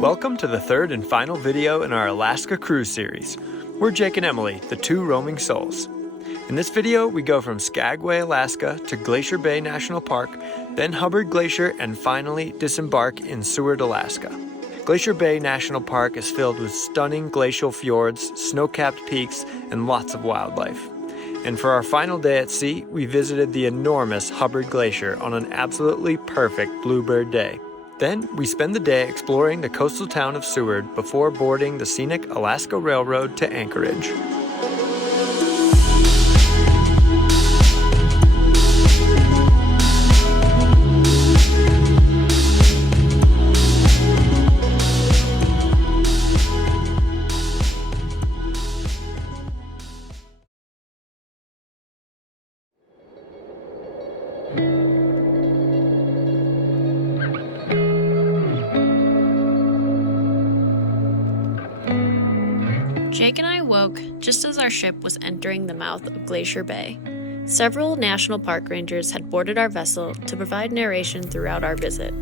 Welcome to the third and final video in our Alaska cruise series. We're Jake and Emily, the two roaming souls. In this video, we go from Skagway, Alaska to Glacier Bay National Park, then Hubbard Glacier, and finally disembark in Seward, Alaska. Glacier Bay National Park is filled with stunning glacial fjords, snow-capped peaks, and lots of wildlife. And for our final day at sea, we visited the enormous Hubbard Glacier on an absolutely perfect bluebird day. Then we spend the day exploring the coastal town of Seward before boarding the scenic Alaska Railroad to Anchorage. Jake and I woke just as our ship was entering the mouth of Glacier Bay. Several national park rangers had boarded our vessel to provide narration throughout our visit.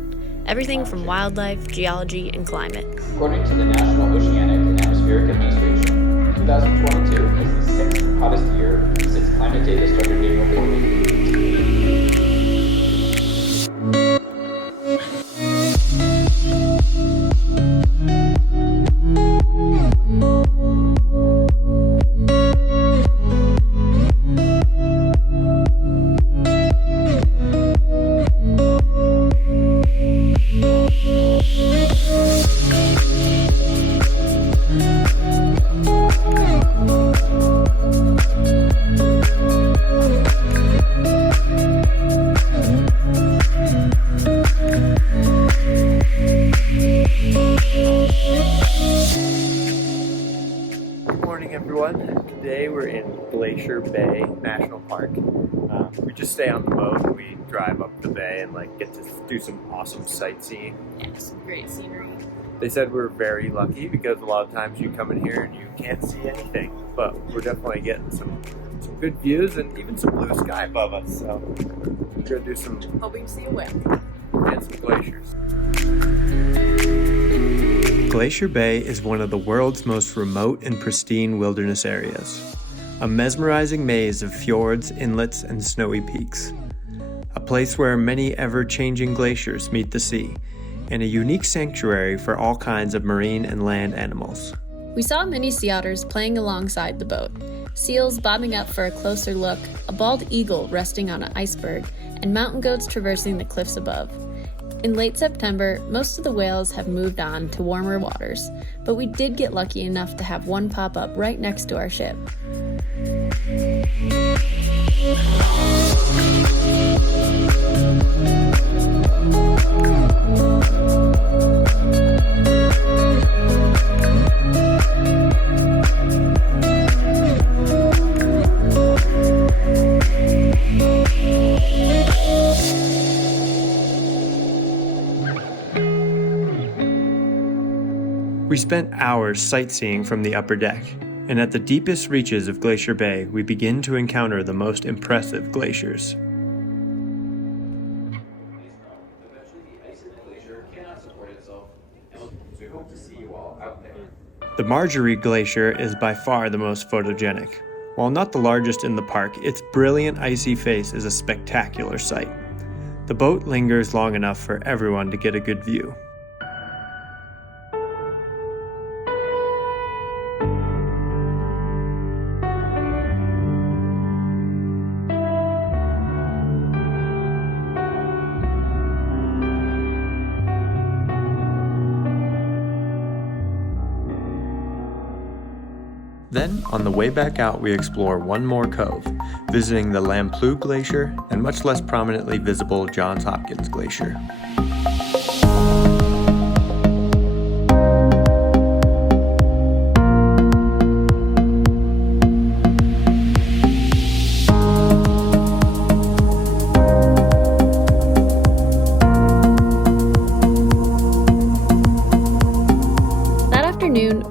Everything from wildlife, geology, and climate. According to the National Oceanic and Atmospheric Administration, 2022 is the sixth hottest year since climate data started being reported. Today we're in Glacier Bay National Park. We just stay on the boat. We drive up the bay and get to do some awesome sightseeing. Yeah, some great scenery. They said we're very lucky because a lot of times you come in here and you can't see anything, but we're definitely getting some good views and even some blue sky above us. So we're gonna do some hoping to see a whale and some glaciers. Glacier Bay is one of the world's most remote and pristine wilderness areas. A mesmerizing maze of fjords, inlets, and snowy peaks. A place where many ever-changing glaciers meet the sea, and a unique sanctuary for all kinds of marine and land animals. We saw many sea otters playing alongside the boat, seals bobbing up for a closer look, a bald eagle resting on an iceberg, and mountain goats traversing the cliffs above. In late September, most of the whales have moved on to warmer waters, but we did get lucky enough to have one pop up right next to our ship. We spent hours sightseeing from the upper deck, and at the deepest reaches of Glacier Bay, we begin to encounter the most impressive glaciers. The Marjorie Glacier is by far the most photogenic. While not the largest in the park, its brilliant icy face is a spectacular sight. The boat lingers long enough for everyone to get a good view. Then, on the way back out, we explore one more cove, visiting the Lamplugh Glacier and much less prominently visible Johns Hopkins Glacier.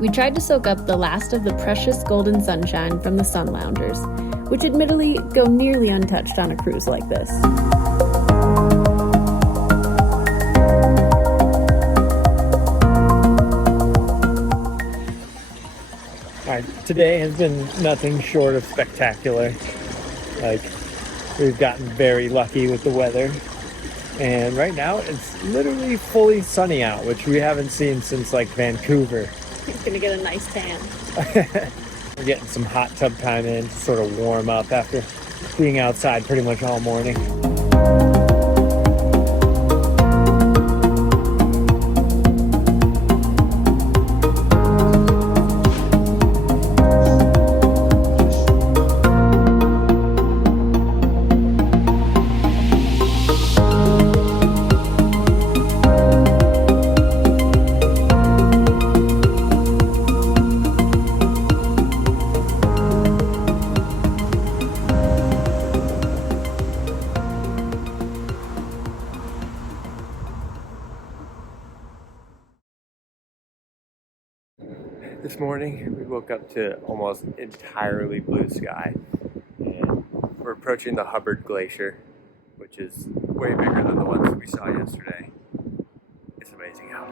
We tried to soak up the last of the precious golden sunshine from the sun loungers, which admittedly go nearly untouched on a cruise like this. Today has been nothing short of spectacular. Like, we've gotten very lucky with the weather. And right now it's literally fully sunny out, which we haven't seen since like Vancouver. He's gonna get a nice tan. We're getting some hot tub time in to sort of warm up after being outside pretty much all morning. This morning we woke up to almost entirely blue sky, and we're approaching the Hubbard Glacier, which is way bigger than the ones we saw yesterday. It's amazing out.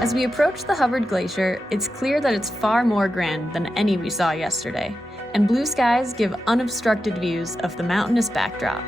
As we approach the Hubbard Glacier, it's clear that it's far more grand than any we saw yesterday, and blue skies give unobstructed views of the mountainous backdrop.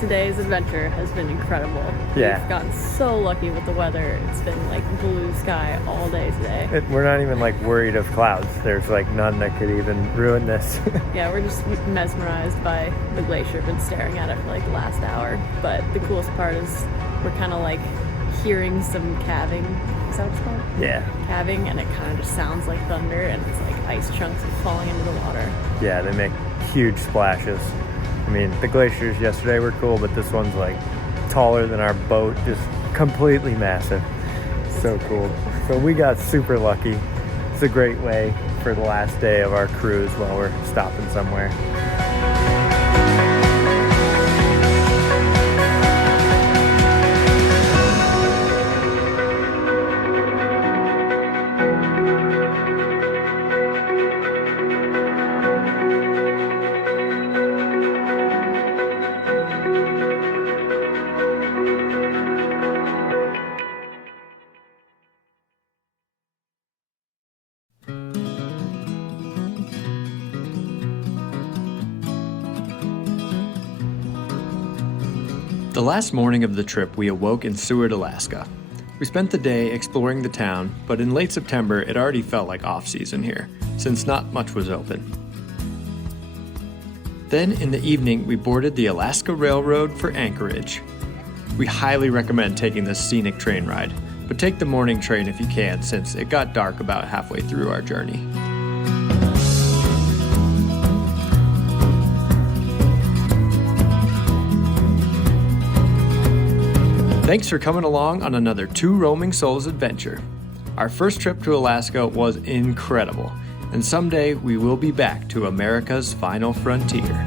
Today's adventure has been incredible. Yeah. We've gotten so lucky with the weather. It's been like blue sky all day today. We're not even like worried of clouds. There's like none that could even ruin this. Yeah, we're just mesmerized by the glacier. Been staring at it for like the last hour. But the coolest part is we're kind of like hearing some calving. Is that what it's called? Yeah. Calving, and it kind of just sounds like thunder, and it's like ice chunks falling into the water. Yeah, they make huge splashes. I mean, the glaciers yesterday were cool, but this one's like taller than our boat, just completely massive. So cool. So we got super lucky. It's a great way for the last day of our cruise while we're stopping somewhere. The last morning of the trip, we awoke in Seward, Alaska. We spent the day exploring the town, but in late September, it already felt like off-season here, since not much was open. Then, in the evening, we boarded the Alaska Railroad for Anchorage. We highly recommend taking this scenic train ride, but take the morning train if you can, since it got dark about halfway through our journey. Thanks for coming along on another Two Roaming Souls adventure. Our first trip to Alaska was incredible, and someday we will be back to America's final frontier.